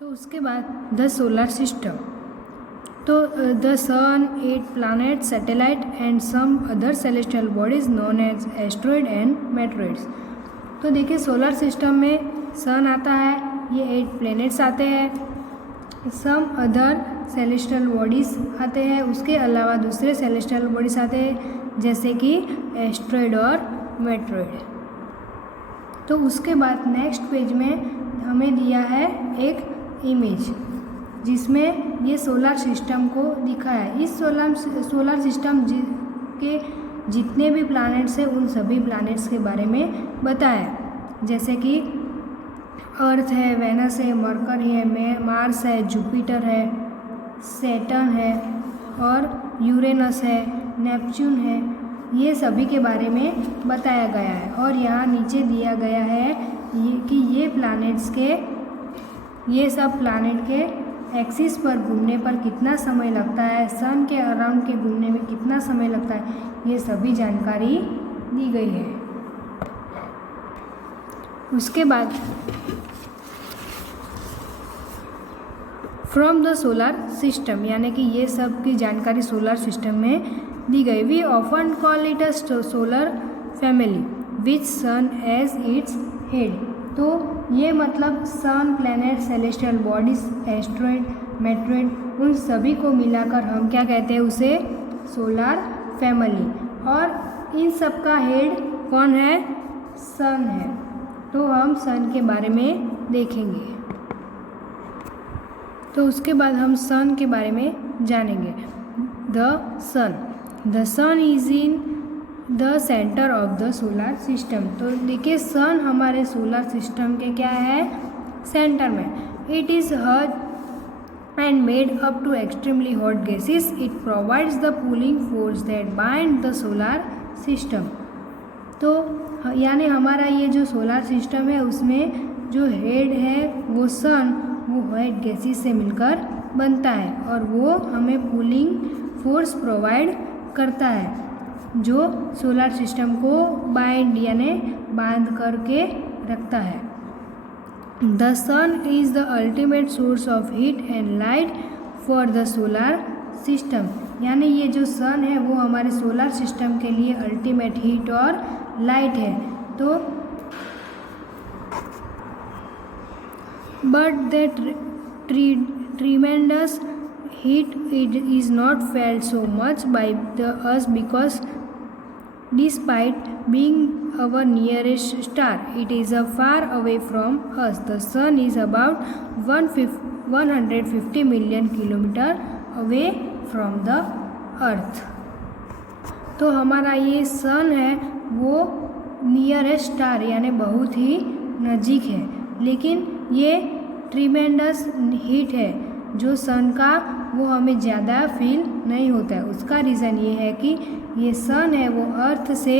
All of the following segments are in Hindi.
तो उसके बाद द सोलर सिस्टम। तो the sun, 8 planet, satellite and some other celestial bodies known as asteroid and meteoroids. तो देखिए सोलर सिस्टम में सन आता है, ये 8 प्लैनेट्स आते हैं, सम अदर सेलेस्टियल बॉडीज़ आते हैं, उसके अलावा दूसरे सेलेस्टियल बॉडीज़ आते हैं जैसे कि एस्ट्रॉइड और मेट्रॉइड। तो उसके बाद नेक्स्ट पेज में हमें दिया है एक इमेज जिसमें ये सोलर सिस्टम को दिखाया है। इस सोलर सिस्टम के जितने भी प्लैनेट्स हैं उन सभी प्लैनेट्स के बारे में बताया, जैसे कि अर्थ है, वेनस है, मरकरी है, मार्स है, जुपिटर है, सैटर्न है और यूरेनस है, नेपच्यून है, ये सभी के बारे में बताया गया है। और यहाँ नीचे दिया गया है कि ये सब प्लैनेट के एक्सिस पर घूमने पर कितना समय लगता है, सन के अराउंड के घूमने में कितना समय लगता है, ये सभी जानकारी दी गई है। उसके बाद फ्रॉम द सोलर सिस्टम, यानी कि ये सब की जानकारी सोलर सिस्टम में दी गई। We often call it a solar family which sun as its head. तो ये मतलब sun, planet, celestial bodies, asteroid, meteoroid, उन सभी को मिलाकर हम क्या कहते हैं, उसे सोलर फैमिली। और इन सब का हेड कौन है, सन है। तो हम सन के बारे में देखेंगे। तो उसके बाद हम सन के बारे में जानेंगे। The sun is in the centre of the solar system. तो देखिए सन हमारे सोलर सिस्टम के क्या है, सेंटर में। It is hot and made up to extremely hot gases. It provides the pulling force that bind the solar system. तो यानी हमारा ये जो सोलर सिस्टम है उसमें जो हेड है वो सन, वो हॉट गैसेस से मिलकर बनता है और वो हमें पुलिंग फोर्स प्रोवाइड करता है जो सोलर सिस्टम को बाइंड यानी बांध करके रखता है। The sun is the ultimate source of heat and light for the solar system. यानी ये जो सन है वो हमारे सोलर सिस्टम के लिए अल्टीमेट हीट और लाइट है। तो but that tremendous heat it is not felt so much by us because despite being our nearest star, it is far away from us. The sun is about 150 million kilometer away from the earth. तो हमारा ये सन है वो नियरेस्ट स्टार यानी बहुत ही नज़दीक है, लेकिन ये ट्रीमेंडस हीट है जो सन का वो हमें ज़्यादा फील नहीं होता है। उसका रीज़न ये है कि ये सन है वो अर्थ से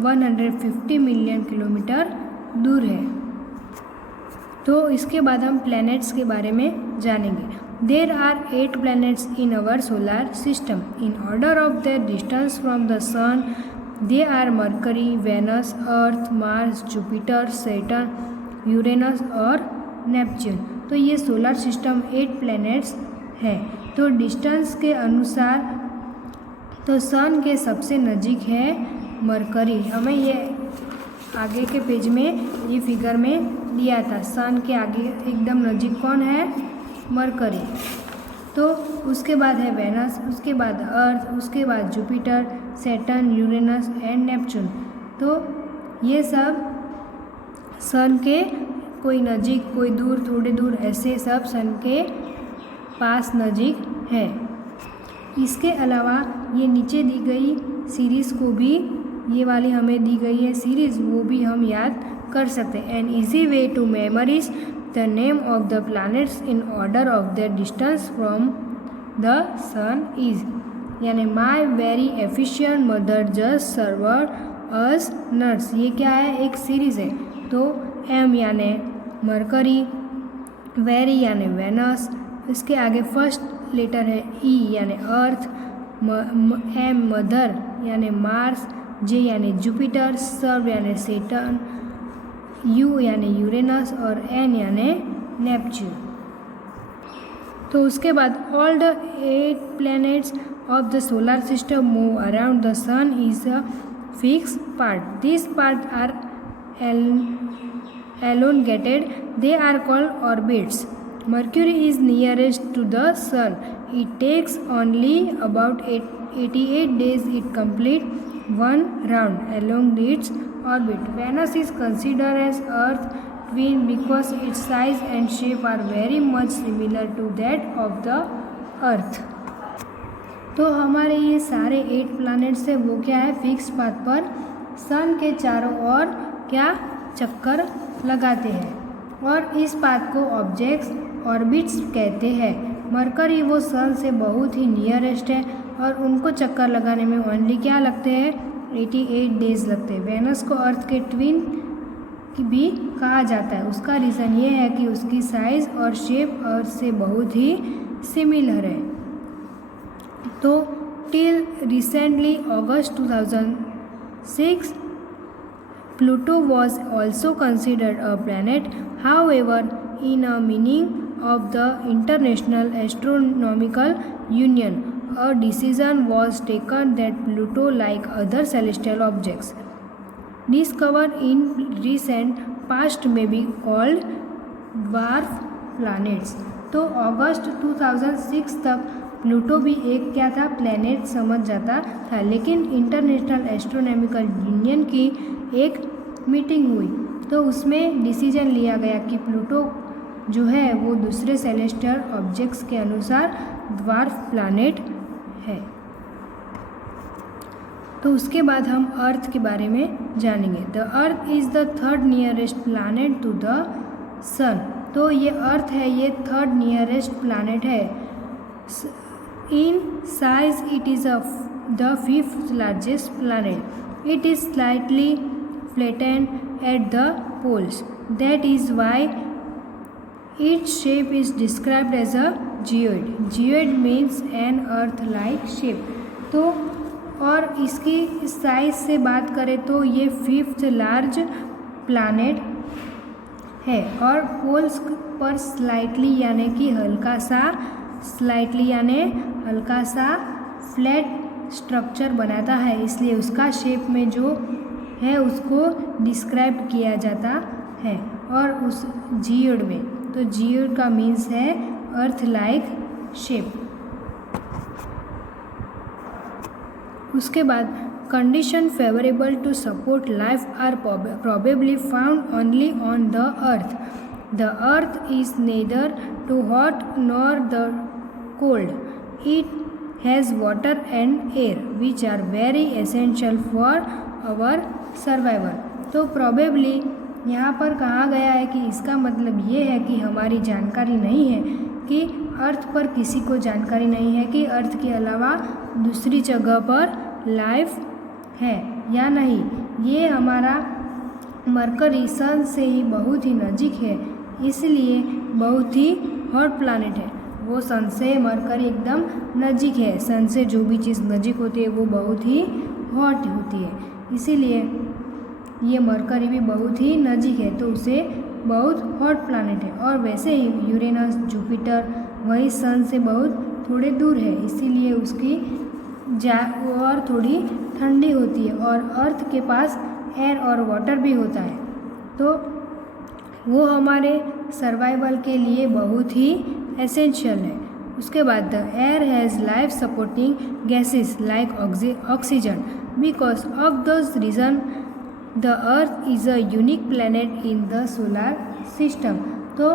150 मिलियन किलोमीटर दूर है। तो इसके बाद हम प्लैनेट्स के बारे में जानेंगे। There are 8 planets in our solar system in order of their distance from the sun. They are Mercury, Venus, Earth, Mars, Jupiter, Saturn, Uranus और नेपच्यून। तो ये सोलर सिस्टम 8 प्लैनेट्स है। तो डिस्टेंस के अनुसार तो सन के सबसे नज़दीक है मरकरी। हमें ये आगे के पेज में ये फिगर में दिया था, सन के आगे एकदम नज़दीक कौन है, मरकरी। तो उसके बाद है वेनस, उसके बाद अर्थ, उसके बाद Jupiter, Saturn, Uranus and Neptune. तो ये सब सन के कोई नज़दीक कोई दूर थोड़े दूर ऐसे सब सन के पास नज़दीक है। इसके अलावा ये नीचे दी गई सीरीज़ को भी, ये वाली हमें दी गई है सीरीज़, वो भी हम याद कर सकते हैं। An easy way to memorise the name of the planets in order of their distance from the sun is, यानी my very efficient mother just served us nuts. ये क्या है, एक सीरीज़ है। तो एम यानी मरकरी, वेरी यानी वेनस, इसके आगे फर्स्ट लेटर है ई यानी अर्थ, एम मदर यानी मार्स, जे यानी जुपिटर, सर्व यानी सैटर्न, यू यानी यूरेनस और एन यानी नेपच्यून। तो उसके बाद all the 8 planets of the solar system move around the sun is a fixed part. These parts are elongated. They are called orbits. Mercury is nearest to the sun. It takes only about 88 days to complete one round along its orbit. Venus is considered as Earth twin because its size and shape are very much similar to that of the Earth. तो हमारे ये सारे 8 प्लैनेट्स है वो क्या है, फिक्स पाथ पर सन के चारों ओर क्या चक्कर लगाते हैं और इस पाथ को ऑब्जेक्ट्स ऑर्बिट्स कहते हैं. मरकरी वो सन से बहुत ही नियरेस्ट है और उनको चक्कर लगाने में ओनली क्या लगते हैं, 88 डेज लगते हैं. वेनस को अर्थ के ट्विन भी कहा जाता है. उसका रीज़न ये है कि उसकी साइज़ और शेप अर्थ से बहुत ही सिमिलर है. तो till recently August 2006 Pluto was also considered a planet. However, in a meeting of the International Astronomical Union, a decision was taken that Pluto, like other celestial objects discovered in recent past, may be called dwarf planets. तो अगस्त 2006 तक प्लूटो भी एक क्या था, प्लैनेट समझ जाता था. लेकिन इंटरनेशनल एस्ट्रोनॉमिकल यूनियन की एक मीटिंग हुई तो उसमें डिसीजन लिया गया कि प्लूटो जो है वो दूसरे सेलेस्टियल ऑब्जेक्ट्स के अनुसार ड्वार्फ प्लैनेट है. तो उसके बाद हम अर्थ के बारे में जानेंगे. The earth is the third nearest planet to the sun. तो ये अर्थ है, ये थर्ड नियरेस्ट प्लैनेट है. In size it is the fifth largest planet. It is slightly flattened at the poles. That is why its shape is described as a geoid. Geoid means an earth-like shape. तो और इसकी साइज से बात करें तो ये फिफ्थ लार्ज प्लैनेट है और पोल्स पर स्लाइटली यानी कि हल्का सा फ्लैट स्ट्रक्चर बनाता है. इसलिए उसका शेप में जो है उसको डिस्क्राइब किया जाता है. और उस जियोड में, तो जियोड का मीन्स है अर्थ लाइक शेप. उसके बाद condition favourable to support life are probably found only on the earth. The earth is neither too hot nor the cold. It has water and air which are very essential for our survival. तो probably यहाँ पर कहा गया है कि इसका मतलब ये है कि हमारी जानकारी नहीं है कि अर्थ पर किसी को जानकारी नहीं है कि अर्थ के अलावा दूसरी जगह पर लाइफ है या नहीं. ये हमारा मरकरी सन से ही बहुत ही नज़दीक है, इसलिए बहुत ही हॉट प्लैनेट है. वो सन से मरकरी एकदम नज़दीक है. सन से जो भी चीज़ नज़दीक होती है वो बहुत ही हॉट होती है, इसीलिए ये मरकरी भी बहुत ही नज़दीक है, तो उसे बहुत हॉट प्लैनेट है. और वैसे ही यूरेनस, जुपिटर वही सन से बहुत थोड़े दूर है, इसीलिए उसकी और थोड़ी ठंडी होती है. और अर्थ के पास एयर और वाटर भी होता है, तो वो हमारे सर्वाइवल के लिए बहुत ही एसेंशियल है. उसके बाद the air has life supporting gases like oxygen. Because of those reason the earth is a unique planet in the solar system. तो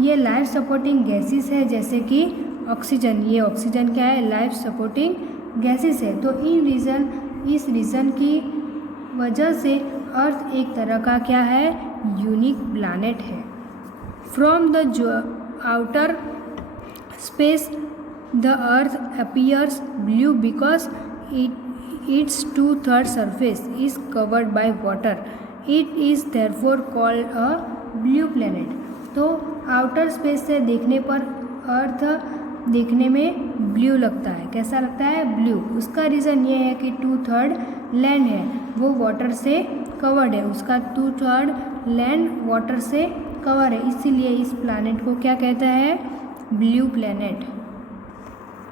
ये लाइफ सपोर्टिंग गैसेस है, जैसे कि ऑक्सीजन. ये ऑक्सीजन क्या है, लाइफ सपोर्टिंग गैसेस है. तो इस रीज़न की वजह से अर्थ एक तरह का क्या है, यूनिक प्लैनेट है. From the outer space, the Earth appears blue because its 2/3 surface is covered by water. It is therefore called a blue planet. तो आउटर स्पेस से देखने पर अर्थ देखने में ब्लू लगता है. कैसा लगता है, ब्लू. उसका रीज़न ये है कि 2/3 लैंड है, वो वाटर से कवर्ड है. उसका 2/3 लैंड वाटर से कवर है, इसीलिए इस प्लैनेट को क्या कहते हैं? Blue planet.